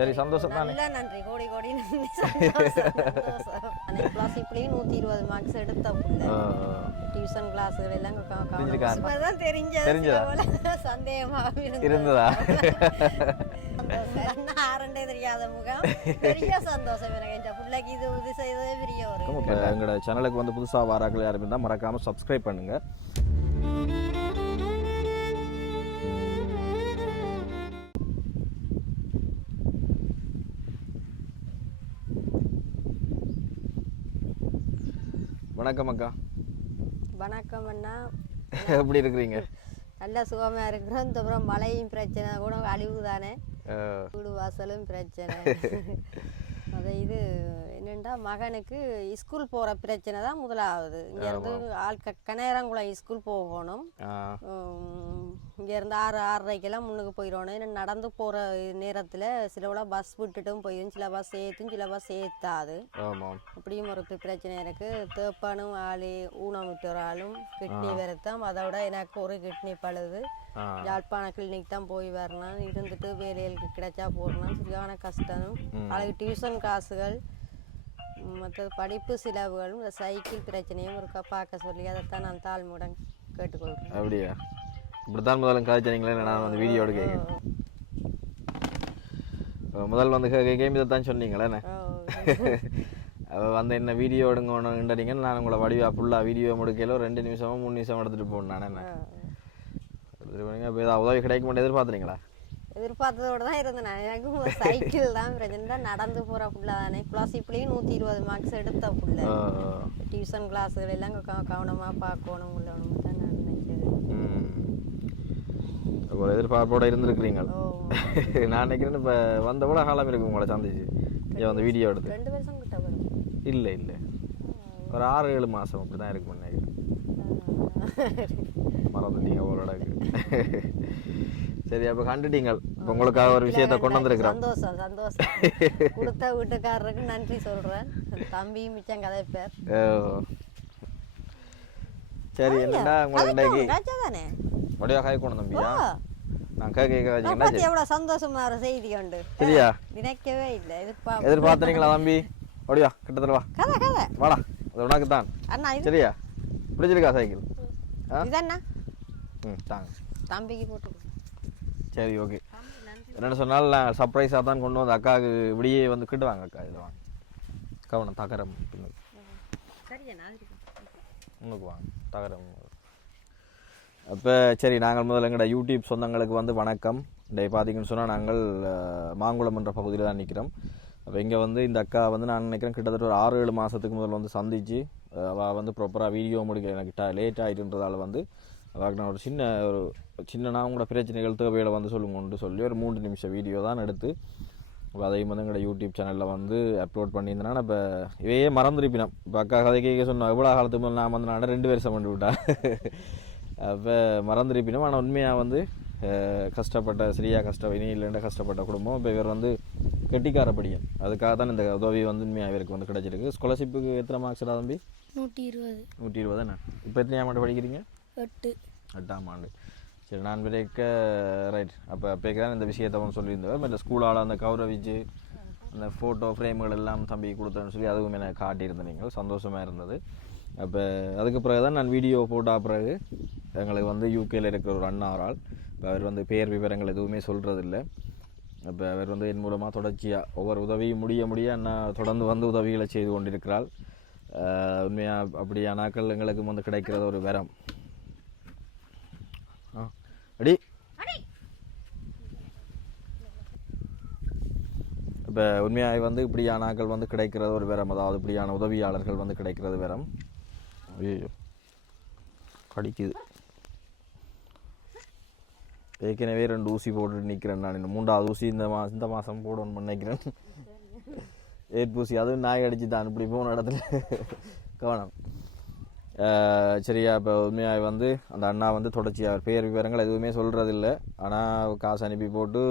சரி சந்தோஷம் தானே. நல்ல நன்றி. கோடி கோடி நன்றி. ப்ளஸ் இப்படியும் நூற்றி இருபது மார்க்ஸ் எடுத்த புள்ள. டியூஷன் கிளாஸுகள் எல்லாம் இப்பதான் தெரிஞ்சது. சந்தேகமாக இருந்தது. ஆரண்டே தெரியாத முகம். பெரிய சந்தோஷம் எனக்கு. இந்த பிள்ளைக்கு இது இது செய்ததே பெரிய ஒரு எங்களோட சேனலுக்கு வந்து புதுசாக வாராக்கள் யாரும் இருந்தால் மறக்காமல் சப்ஸ்கிரைப் பண்ணுங்க. வணக்கம் அக்கா. வணக்கம் அண்ணா. எப்படி இருக்கிறீங்க? நல்ல சுகமா இருக்கிறோம். இந்த அப்புறம் மழையும் பிரச்சனை கூட அழிவு தானே வீடு வாசலும் பிரச்சனை. அது இது என்னென்னா மகனுக்கு ஸ்கூல் போகிற பிரச்சனை தான் முதலாவது. இங்கேருந்து ஆள் க கனேரங்குளம் ஸ்கூல் போகணும். இங்கேருந்து ஆறு ஆறரைக்கெல்லாம் முன்னுக்கு போயிடணும் ஏன்னா நடந்து போகிற நேரத்தில் சிலவுல பஸ் விட்டுட்டும் போயிடும். சில பஸ் ஏற்றும் சில பஸ் ஏற்றாது அப்படியும் ஒரு பிரச்சனை இருக்குது தேப்பானும் ஆளு ஊனம் விட்டு ஒரு ஆளும் கிட்னி வருத்தம் அதோட எனக்கு ஒரு கிட்னி பழுது. யாழ்ப்பாண கிளினிக் தான் போய் வரணும். இருந்துட்டு வேலைகளுக்கு கிடைச்சா போடணும். சரியான கஷ்டம். அதுக்கு டியூஷன் காசுகள் மற்றது படிப்பு செலவுகளும் இந்த சைக்கிள் பிரச்சனையும் இருக்கா பார்க்க சொல்லி அதைத்தான் நான் தாழ்மையுடன் கேட்டுக்கொள்கிறேன். அப்படியா? இப்படித்தான் முதல்ல காய்ச்சனீங்களே நான் வந்து வீடியோ எடுக்க முதல் வந்து கேம் இதை தான் சொன்னீங்களே? ஓ, அவ வந்து என்ன வீடியோ எடுங்கன்றீங்க நான் உங்களை வடிவா ஃபுல்லாக வீடியோ முடிக்கையில ஒரு ரெண்டு நிமிஷமோ மூணு நிமிஷம் எடுத்துகிட்டு போனேன் நான் அப்போ ஏதாவது உதவி கிடைக்க மாட்டேன் எதிர்பார்த்துறீங்களா? எதிர்பார்த்ததோட தான் இருந்தேன். எனக்கும் ஒரு சைக்கிள் தான். பிரச்சனை தான் நடந்து போகிற புள்ள தானே. ப்ளஸ் இப்படியும் நூற்றி இருபது மார்க்ஸ் எடுத்த புள்ள. டியூஷன் கிளாஸுகள் எல்லாம் க- கவனமா பார்க்கணும் உள்ளணும் தான் நான் நினைச்சது ஒரு எதிர்பார்ப்போட இருந்திருக்கிறீங்க. நான் நினைக்கிறேன் இப்போ வந்த கூட காலம் இருக்கு உங்களை சந்திச்சு. இங்கே வந்து வீடியோ எடுத்து. ரெண்டு வருஷம் கிட்ட வரும். இல்லை இல்லை. ஒரு ஆறு ஏழு மாதம் அப்படி தான் இருக்கும்னு நினைக்கிறேன் மறந்துட்டீங்க அவரோட சரி அப்போ கண்டுட்டீங்க இப்போ உங்களுக்காக ஒரு விஷயத்த கொண்டு வந்திருக்கிறோம் சந்தோஷம் சந்தோஷம். கொடுத்த வீட்டுக்காரருக்கு நன்றி சொல்றேன். தம்பி மிச்சம் கதைப்பேர். சரி என்னடா உங்களுக்கு இன்றைக்கு தானே வடிவா காய் கொண்டு தம்பியா. நான் கேட்க கேட்க வச்சுக்கிட்டா சந்தோஷமா ஒரு செய்தி உண்டு சரியா நினைக்கவே இல்லை. எதிர்பார்ப்பு. எதிர்பார்த்தீங்களா தம்பி? வடிவா கிட்டத்தட்ட வா. கதை கதை. வாடா அது உனக்கு தான் அண்ணா சரியா? பிடிச்சிருக்கா சைக்கிள்? இதண்ணா ம் தாங்க. தம்பிக்கு போட்டு சரி ஓகே. என்னென்னு சொன்னால் நான் சர்ப்ரைஸாக தான் கொண்டு வந்து அக்காவுக்கு இப்படியே வந்து கிட்டுவாங்க அக்கா இதில் வாங்க. கவனம் தகரம் முன்னுக்கு வாங்க தகரம். அப்போ சரி நாங்கள் முதல்ல எங்களோட யூடியூப் சொந்தங்களுக்கு வந்து வணக்கம். டே பார்த்தீங்கன்னு சொன்னால் நாங்கள் மாங்குளம் என்ற பகுதியில் தான் நிற்கிறோம் அப்போ இங்கே வந்து இந்த அக்கா வந்து நான் நினைக்கிறேன் கிட்டத்தட்ட ஒரு ஆறு ஏழு மாதத்துக்கு முதல்ல வந்து சந்திச்சு அஹ், அவள் வந்து ப்ராப்பராக வீடியோ முடிக்க எனக்கு லேட் ஆகிட்டுன்றதால வந்து அவளுக்கு நான் ஒரு சின்ன ஒரு சின்னனா உங்களோட பிரச்சனைகள் தேவைகளை வந்து சொல்லுங்கன்னு சொல்லி ஒரு மூன்று நிமிஷம் வீடியோ தான் எடுத்து அப்போ அதையும் வந்து எங்களோட யூடியூப் சேனலில் வந்து அப்லோட் பண்ணியிருந்தேன்னா இப்போ இவையே மறந்துருப்பினோம் இப்போ அக்கா கதை கேட்க சொன்னோம் எவ்வளோ காலத்துக்கு முதல்ல நான் வந்து நான் ரெண்டு வருஷம் பண்ணி விட்டா. அப்போ மறந்துருப்பினோம். ஆனால் உண்மையாக வந்து கஷ்டப்பட்ட சரியாக கஷ்டம் இனி இல்லைன்ற கஷ்டப்பட்ட குடும்பம். இப்போ இவர் வந்து கெட்டிக்கார படியன். அதுக்காக தான் இந்த உதவி வந்து உண்மையாக இவருக்கு வந்து கிடைச்சிருக்கு. ஸ்காலர்ஷிப்புக்கு எத்தனை மார்க்ஸ் தம்பி? நூற்றி இருபது. நூற்றி இருபது தானே? இப்போ எத்தனை ஆமாண்டு படிக்கிறீங்க? எட்டு. எட்டாம் ஆண்டு. சரி நான் பிறக்க ரைட் அப்போ அப்போக்கு தான் இந்த விஷயத்தை அவன் சொல்லியிருந்தவர் இந்த ஸ்கூலால் அந்த கௌரவிச்சு அந்த ஃபோட்டோ ஃப்ரேம்கள் எல்லாம் தம்பி கொடுத்தேன்னு சொல்லி அதுவும் எனக்கு காட்டியிருந்தேன் நீங்கள். சந்தோஷமாக இருந்தது. அப்போ அதுக்கு பிறகு தான் நான் வீடியோ போட்டா பிறகு எங்களுக்கு வந்து யூகேயில் இருக்கிற ஒரு அண்ணா இப்போ அவர் வந்து பெயர் விவரங்கள் எதுவுமே சொல்கிறதில்ல அப்போ அவர் வந்து என் மூலமாக தொடர்ச்சியாக ஒவ்வொரு உதவியும் முடிய முடிய அண்ணா தொடர்ந்து வந்து உதவிகளை செய்து கொண்டிருக்கிறாள் உண்மையாக அப்படியானாக்கள் எங்களுக்கு வந்து கிடைக்கிறது ஒரு வரம். அடி இப்போ உண்மையாக வந்து இப்படியான ஆட்கள் வந்து கிடைக்கிறது ஒரு வேறம் அதாவது இப்படியான உதவியாளர்கள் வந்து கிடைக்கிறது வேறம் ஐயோ கடிக்குது. ஏற்கனவே ரெண்டு ஊசி போட்டுட்டு நிற்கிறேன் நான் இந்த மூன்றாவது ஊசி இந்த மா இந்த மாதம் போடணும்னு நினைக்கிறேன். ஏற்பூசி அதுவும் நாய் அடிச்சு தான் இப்படி போன இடத்துல. கவனம். சரியா இப்போ உண்மையாக வந்து அந்த அண்ணா வந்து தொடர்ச்சியாக அவர் பேர் விவரங்கள் எதுவுமே சொல்கிறதில்ல ஆனால் காசு அனுப்பி போட்டு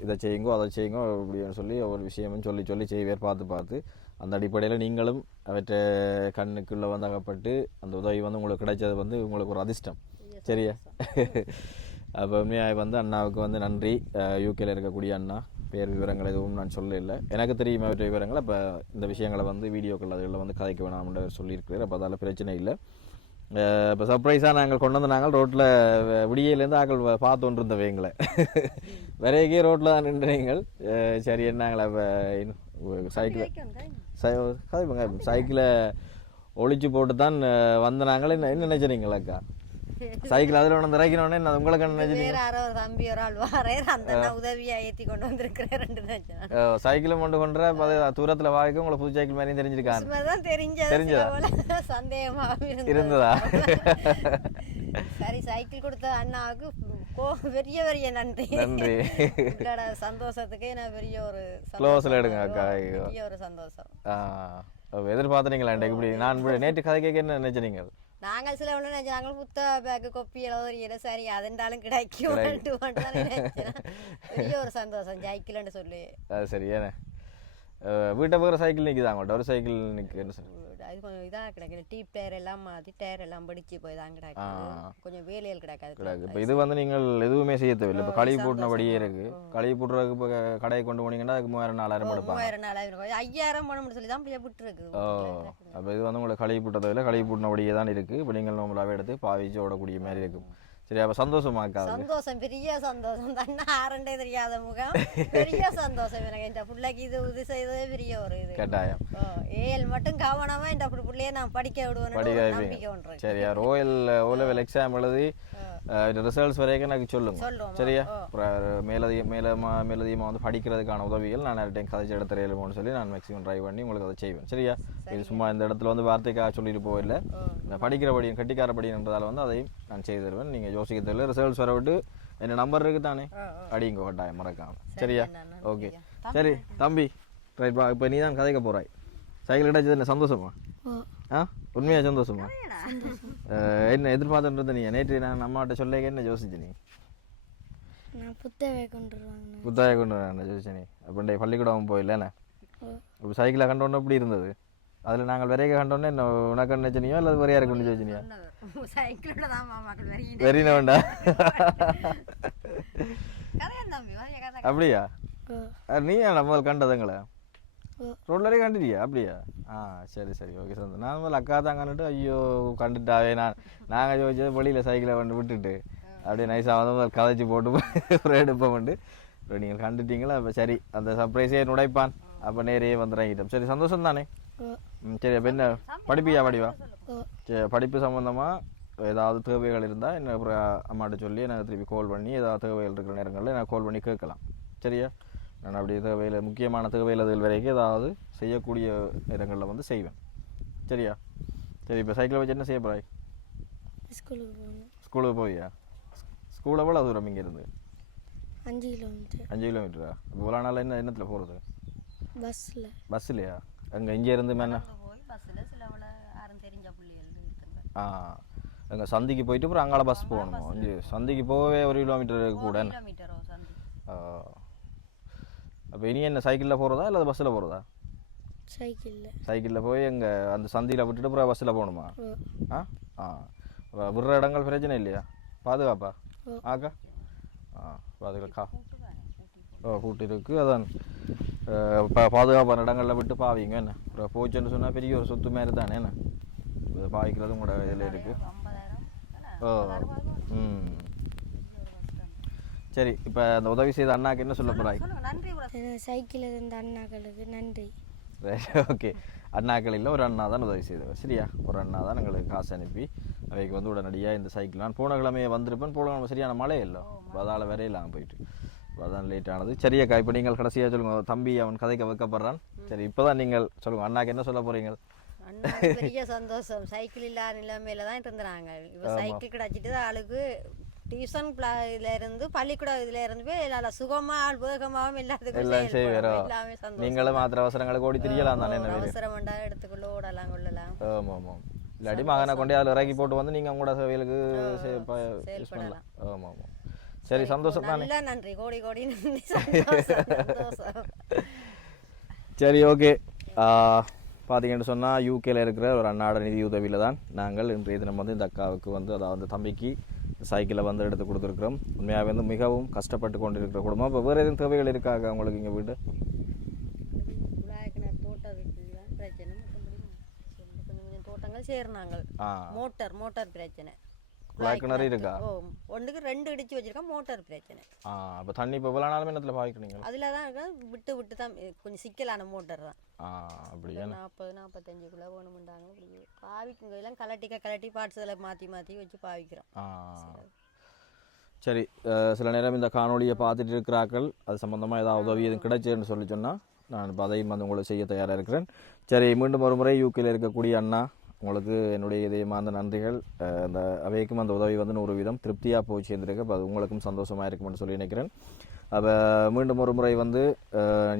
இதை செய்யுங்கோ அதை செய்யுங்கோ அப்படின்னு சொல்லி ஒவ்வொரு விஷயமும் சொல்லி சொல்லி செய்வேர் பார்த்து பார்த்து. அந்த அடிப்படையில் நீங்களும் அவற்றை கண்ணுக்குள்ளே வந்து அகப்பட்டு அந்த உதவி வந்து உங்களுக்கு கிடைச்சது வந்து உங்களுக்கு ஒரு அதிர்ஷ்டம். சரியா? அப்போ உண்மையாக வந்து அண்ணாவுக்கு வந்து நன்றி. யூகேல இருக்கக்கூடிய அண்ணா. பேர் விவரங்கள் எதுவும் நான் சொல்ல இல்லை எனக்கு தெரியும் அவற்றை விவரங்கள். அப்போ இந்த விஷயங்களை வந்து வீடியோக்கள் அதில் வந்து கதைக்க வேணாம்னு அவர் சொல்லியிருக்கிறார். அப்போ அதால் பிரச்சனை இல்லை. இப்போ சர்ப்ரைஸாக நாங்கள் கொண்டு வந்து நாங்கள் ரோட்டில் விடியலேருந்து ஆக்கள் பார்த்து கொண்டு இருந்தவை எங்களை. வரைக்கே ரோட்டில் தான் நின்று நீங்கள் அஹ் சரி என்னங்களா இப்போ சைக்கிள் சை சைக்கிளை ஒழிச்சு போட்டு தான் வந்த நாங்கள். என்ன நினைச்சிருங்களா சைக்கிள் அதில் ஒன்று இறக்கினோடனே நான் உங்களுக்கு என்ன நினைச்சிருங்க வேற யாரோ தம்பி ஒரு ஆள் வாரேர் அந்த அண்ணா உதவியா ஏத்தி கொண்டு வந்திருக்கிறேன் ரெண்டு சைக்கிளும் கொண்டு கொண்டு அது தூரத்தில் வாய்க்கும் உங்களுக்கு புது சைக்கிள் மாதிரியும் தெரிஞ்சிருக்காங்க சும்மாதான் தெரிஞ்சது தெரிஞ்சதா? சந்தேகமாக இருந்தது. சரி சைக்கிள் கொடுத்த அண்ணாவுக்கு பெரிய பெரிய நன்றி. நன்றி. சந்தோஷத்துக்கே நான் பெரிய ஒரு. Close-ல எடுங்க அக்கா. பெரிய ஒரு சந்தோஷம். எதிர்பார்த்துனீங்களா இன்றைக்கு இப்படி நான் நேற்று கதை கேட்க என்ன நினைச்சிருங்க நாங்கள் சில ஒன்று நினைச்சோம் நாங்கள் புத்தக பேக்கு கொப்பி எழுதுறீங்க சரி அதெண்டாலும் கிடைக்கும். ஒரு சந்தோஷம் சைக்கிள்னு சொல்லி. அது சரி ஏண்ணே அஹ், வீட்டை போகிற சைக்கிள் நிற்கிதாங்கட்ட ஒரு சைக்கிள் நிற்கு என்ன சொல்லி அது கொஞ்சம் இதாக கிடைக்கல டீ டயர் எல்லாம் மாற்றி டயர் எல்லாம் படிச்சு போய் தான் கிடக்குது கொஞ்சம் வேலைகள் கிடக்காது. இப்போ இது வந்து நீங்கள் எதுவுமே செய்ய தேவையில்லை இப்போ கழுவி போட்டினபடியே இருக்கு. கழுவி போட்டுறதுக்கு இப்போ கடையை கொண்டு போனீங்கன்னா அதுக்கு மூவாயிரம் நாலாயிரம் எடுப்பாங்க. மூவாயிரம் நாலாயிரம் ஐயாயிரம் பணம்னு சொல்லி தான் பிள்ளை விட்டுருக்கு. ஓ அப்போ இது வந்து உங்களுக்கு கழுவி போட்டதில்லை கழுவி போட்டினபடியே தான் இருக்குது இப்போ நீங்கள் நம்மளாவே எடுத்து பாவிச்சு ஓடக்கூடிய மாதிரி இருக்கும் சரி அப்போ சந்தோஷமாக்கா அது சந்தோஷம் பெரிய சந்தோஷம். தன்னா ஆரண்டே தெரியாத முகம். பெரிய சந்தோஷம் எனக்கு. இந்த பிள்ளைக்கு இது இது செய்ததே பெரிய ஒரு இது. கட்டாயம். ஏஎல் மட்டும் கவனமா இந்த பிள்ளைய நான் படிக்க வைப்பீங்க. நம்பிக்கை ஒன்று சரி ரோயல் ஓ லெவல் எக்ஸாம் எழுதி ரிசல்ட்ஸ் வரைக்கும் எனக்கு சொல்லுங்க. சரியா? மேலதிக மேலமா மேலதிகமாக வந்து படிக்கிறதுக்கான உதவிகள் நான் நிறைய டைம் கதைச்ச இடத்துல எழுமோன்னு சொல்லி நான் மேக்ஸிமம் ட்ரை பண்ணி உங்களுக்கு அதை செய்வேன். சரியா? இது சும்மா இந்த இடத்துல வந்து வார்த்தைக்காக சொல்லிட்டு போகல இந்த படிக்கிறபடி கட்டிக்காரபடின்றதால வந்து அதையும் நான் செய்து தருவேன். நீங்கள் யோசிக்க தெரியல ரிசல்ட்ஸ் வர விட்டு என்ன நம்பர் இருக்கு தானே? அடிங்க கட்டாயம் மறக்காம. சரியா? ஓகே சரி தம்பி. ரைட் பா இப்போ நீ தான் கதைக்க போகிறாய் சைக்கிள் கிடைச்சது என்ன சந்தோஷமா? ஆ. உண்மையா சந்தோஷமா? என்ன எதிர்பார்த்துட்டு நீ? நேற்று நான் அம்மாட்ட சொல்ல என்ன யோசிச்சு நீ? நான் புத்தகை கொண்டு புத்தாய கொண்டு வரேன் யோசிச்சு நீ. அப்போ டே பள்ளிக்கூடம் போயில்லைண்ணே இப்போ சைக்கிளை கண்டோன்னே எப்படி இருந்தது? அதில் நாங்கள் விரைக கண்டோன்னே என்ன உனக்கு நினைச்சனியோ அல்லது வேறு யாருக்கு கொண்டு வச்சுனியோ? சைக்கிளோட தான் மாமாக்கள் வரி வெறின வேண்டா கதையன் தம்பி வரைய கதை அப்படியா? நீ ஏன் முதல் கண்டதுங்களே ஓ ரோட்லயே கண்டுட்டியா? அப்படியா? ஆ சரி சரி ஓகே சார் நான் முதல்ல அக்கா தான் கண்டுட்டு ஐயோ கண்டுட்டாவே நான். நாங்கள் யோசிச்சது வெளியில் சைக்கிளை கொண்டு விட்டுட்டு அப்படியே நைஸாக வந்து கதைச்சி போட்டு ஒரு எடுப்போம் உண்டு இப்போ நீங்கள் கண்டுட்டீங்களா? அப்போ சரி அந்த சர்ப்ரைஸே நுடைப்பான் அப்போ நேரே வந்துடுறாங்கிட்டோம் சரி சந்தோஷம் தானே? சரி அப்போ என்ன? படிப்பியா படிவா சரி படிப்பு சம்மந்தமாக ஏதாவது தேவைகள் இருந்தால் என்ன அப்புறம் அம்மாட்ட சொல்லி எனக்கு திருப்பி கால் பண்ணி ஏதாவது தேவைகள் இருக்கிற நேரங்களில் நான் கால் பண்ணி கேட்கலாம். சரியா? நான் அப்படியே தேவையில் முக்கியமான தேவையில் அது வரைக்கும் ஏதாவது செய்யக்கூடிய நேரங்களில் வந்து செய்வேன். சரியா? சரி இப்போ சைக்கிளை வச்சு என்ன செய்ய போகிறாய் ஸ்கூலுக்கு போகணும். ஸ்கூலுக்கு போவியா? ஸ்கூல் எவ்வளோ தூரம் இங்கேருந்து? அஞ்சு கிலோமீட்டர். அஞ்சு கிலோமீட்டரா? இவ்வளோ நாள் என்ன என்னத்தில் போகிறது பஸ்ஸில் பஸ்ஸுலையா அங்கே இங்கேருந்து மேலே? ஆ அங்கே சந்திக்கு போயிட்டு அப்புறம் அங்கால பஸ் போகணுமா. இங்கே சந்திக்கு போகவே ஒரு கிலோமீட்டர் கூட. என்ன? கிலோமீட்டரோ சந்தி அப்போ இனி என்ன சைக்கிளில் போகிறதா இல்லை பஸ்ஸில் போகிறதா சைக்கிளில் சைக்கிளில் போய் எங்கே அந்த சந்தியில் விட்டுட்டு அப்புறம் பஸ்ஸில் போகணுமா? ஆ. ஆ? விடுற இடங்கள் பிரச்சனை இல்லையா? பாதுகாப்பா. ஆக்கா? ஆ பாதுகாக்கா. ஓ கூட்டு இருக்கு அதான். பாதுகாப்பான இடங்களில் விட்டு பாவிங்க என்ன அப்புறம் போச்சுன்னு சொன்னால் பெரிய ஒரு சொத்து மாதிரி தானே என்ன இதை பாவிக்கிறதும் கூட இதில் இருக்குது ஓ ம் சரி இப்போ அந்த உதவி செய்த அண்ணாக்கு என்ன சொல்ல போகிறாய் சைக்கிளில் இருந்த அண்ணாக்களுக்கு நன்றி ஓகே அண்ணாக்களில் ஒரு அண்ணா தான் உதவி செய்தவர் சரியா ஒரு அண்ணா தான் எங்களுக்கு காசு அனுப்பி அவைக்கு வந்து உடனடியாக இந்த சைக்கிள் நான் போன கிழமையே வந்திருப்பேன் போன கிழமை சரியான மழை இல்லை அதால் வரையிலாம் போயிட்டு அதான் லேட் ஆனது. சரியாக்கா இப்போ நீங்கள் கடைசியாக சொல்லுங்க. தம்பி அவன் கதைக்க வைக்கப்படுறான். சரி இப்போ தான் நீங்கள் சொல்லுங்க. அண்ணாக்கு என்ன சொல்ல போகிறீங்க அண்ணா பெரிய சந்தோஷம். சைக்கிள் இல்லாத நிலைமையில தான் இருந்தாங்க. இப்போ சைக்கிள் கிடைச்சிட்டு ஆளுக்கு டியூஷன் இதுல இருந்து பள்ளிக்கூடம் இதுல இருந்து போய் நல்லா சுகமா ஆள் வேகமாகவும் எல்லாத்துக்கும் எல்லாம் செயல்படும். எல்லாமே சந்தோஷம் நீங்களும் மாத்திர அவசரங்களுக்கு ஓடி திரியலாம் தானே அவசரம் வேண்டாம் எடுத்துக்கொள்ள ஓடலாம் கொள்ளலாம். ஆமாம். ஆமாம் இல்லாட்டி மகனை கொண்டு அதில் இறக்கி போட்டு வந்து நீங்கள் உங்களோட சேவைகளுக்கு யூஸ் பண்ணலாம். ஆமாம் ஆமாம். சரி சந்தோஷம் தானே. நல்லா நன்றி. கோடி கோடி நன்றி. சந்தோஷம். சரி ஓகே. பார்த்தீங்கன்னு சொன்னால் யூகேல இருக்கிற ஒரு அன்னாட நிதி உதவியில் தான் நாங்கள் இன்றைய தினம் வந்து இந்த அக்காவுக்கு வந்து அதாவது தம்பிக்கு சைக்கிளை வந்து எடுத்து கொடுத்துருக்குறோம். உண்மையாக வந்து மிகவும் கஷ்டப்பட்டு கொண்டிருக்கிற குடும்பம். இப்போ வேறு எதுவும் தேவைகள் இருக்காங்க உங்களுக்கு இங்கே வீடு? தோட்டங்கள் சேர்னாங்க. ஆ. மோட்டார் மோட்டார் பிரச்சனை. குழாய் கிணறு இருக்கா? ஒன்றுக்கு ரெண்டு இடிச்சு வச்சிருக்கோம் மோட்டார் பிரச்சனை. ஆ அப்போ தண்ணி இப்போ நாளும் என்னத்தில் பாய்க்கிறீங்க அதில் தான் இருக்கு, விட்டு விட்டு தான் கொஞ்சம் சிக்கலான மோட்டார் தான். ஆ அப்படியா நாற்பது நாற்பத்தஞ்சுக்குள்ளே வேணுமுண்டாங்க இப்படி. பாவிக்குங்க எல்லாம் கலட்டிக்க கலட்டி பார்ட்ஸில் மாற்றி மாற்றி வச்சு பாவிக்கிறோம். ஆ. சரி. சில நேரம் இந்த காணொளியை பார்த்துட்டு இருக்கிறார்கள். அது சம்மந்தமாக ஏதாவது உதவி எதுவும் கிடைச்சதுன்னு சொல்லி சொன்னால் நான் இப்போ அதையும் வந்து உங்களுக்கு செய்ய தயாராக இருக்கிறேன். சரி மீண்டும் ஒரு முறை யூகேல இருக்கக்கூடிய அண்ணா உங்களுக்கு என்னுடைய இதயமார்ந்த நன்றிகள். அந்த அவைக்கும் அந்த உதவி வந்து நூறு வீதம் திருப்தியாக போய் சேர்ந்துருக்கு. அப்போ அது உங்களுக்கும் சந்தோஷமாக இருக்கும்னு சொல்லி நினைக்கிறேன். அப்போ மீண்டும் ஒரு முறை வந்து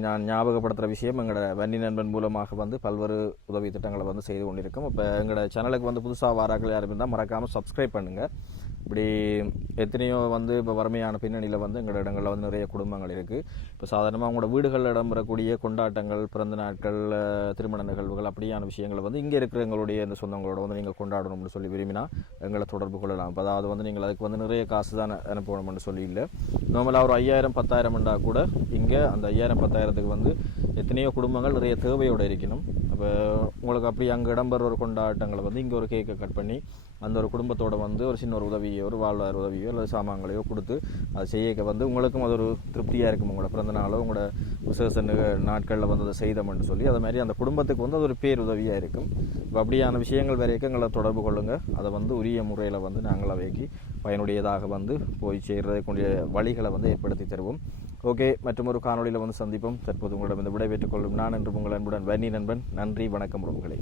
நான் ஞாபகப்படுத்துகிற விஷயம் எங்களோட வன்னி நண்பன் மூலமாக வந்து பல்வேறு உதவி திட்டங்களை வந்து செய்து கொண்டிருக்கோம். இப்போ எங்களோட சேனலுக்கு வந்து புதுசாக வாராக்கள் யாரும் இருந்தால் மறக்காமல் சப்ஸ்கிரைப் பண்ணுங்கள் இப்படி எத்தனையோ வந்து இப்போ வறுமையான பின்னணியில் வந்து எங்களோட இடங்களில் வந்து நிறைய குடும்பங்கள் இருக்குது இப்போ சாதாரணமாக அவங்களோட வீடுகளில் இடம்பெறக்கூடிய கொண்டாட்டங்கள் பிறந்த நாட்கள் திருமண நிகழ்வுகள் அப்படியான விஷயங்களை வந்து இங்கே இருக்கிற எங்களுடைய இந்த சொந்தங்களோட வந்து நீங்கள் கொண்டாடணும்னு சொல்லி விரும்பினா எங்களை தொடர்பு கொள்ளலாம். இப்போ அதாவது வந்து நீங்கள் அதுக்கு வந்து நிறைய காசு தான் அனுப்பணும்னு சொல்லி இல்லை. நார்மலாக ஒரு ஐயாயிரம் பத்தாயிரம் கூட இங்கே அந்த ஐயாயிரம் பத்தாயிரத்துக்கு வந்து எத்தனையோ குடும்பங்கள் நிறைய தேவையோடு இருக்கணும். இப்போ உங்களுக்கு அப்படி அங்கே இடம்பெற ஒரு கொண்டாட்டங்களை வந்து இங்கே ஒரு கேக்கை கட் பண்ணி அந்த ஒரு குடும்பத்தோட வந்து ஒரு சின்ன ஒரு உதவியோ ஒரு வாழ்வார் உதவியோ அல்லது சாமான்களையோ கொடுத்து அதை செய்யக்க வந்து உங்களுக்கும் அது ஒரு திருப்தியாக இருக்கும் உங்களோட பிறந்த நாளோ உங்களோட விசேஷ நாட்களில் வந்து அதை செய்தோம்னு சொல்லி அது மாதிரி அந்த குடும்பத்துக்கு வந்து அது ஒரு பேர் உதவியாக இருக்கும். இப்போ அப்படியான விஷயங்கள் வரைக்கும் எங்களை தொடர்பு கொள்ளுங்கள் அதை வந்து உரிய முறையில் வந்து நாங்கள் அவைக்கு பயனுடையதாக வந்து போய் சேர்றதுக்குரிய வழிகளை வந்து ஏற்படுத்தி தருவோம். ஓகே மற்றும் ஒரு காணொளியில் வந்து சந்திப்போம். தற்போது உங்களிடம் இந்த விடைபெற்றுக் கொள்ளும் நான் என்று உங்கள் அன்புடன் வன்னி நண்பன். நன்றி வணக்கம் உறவுகளை.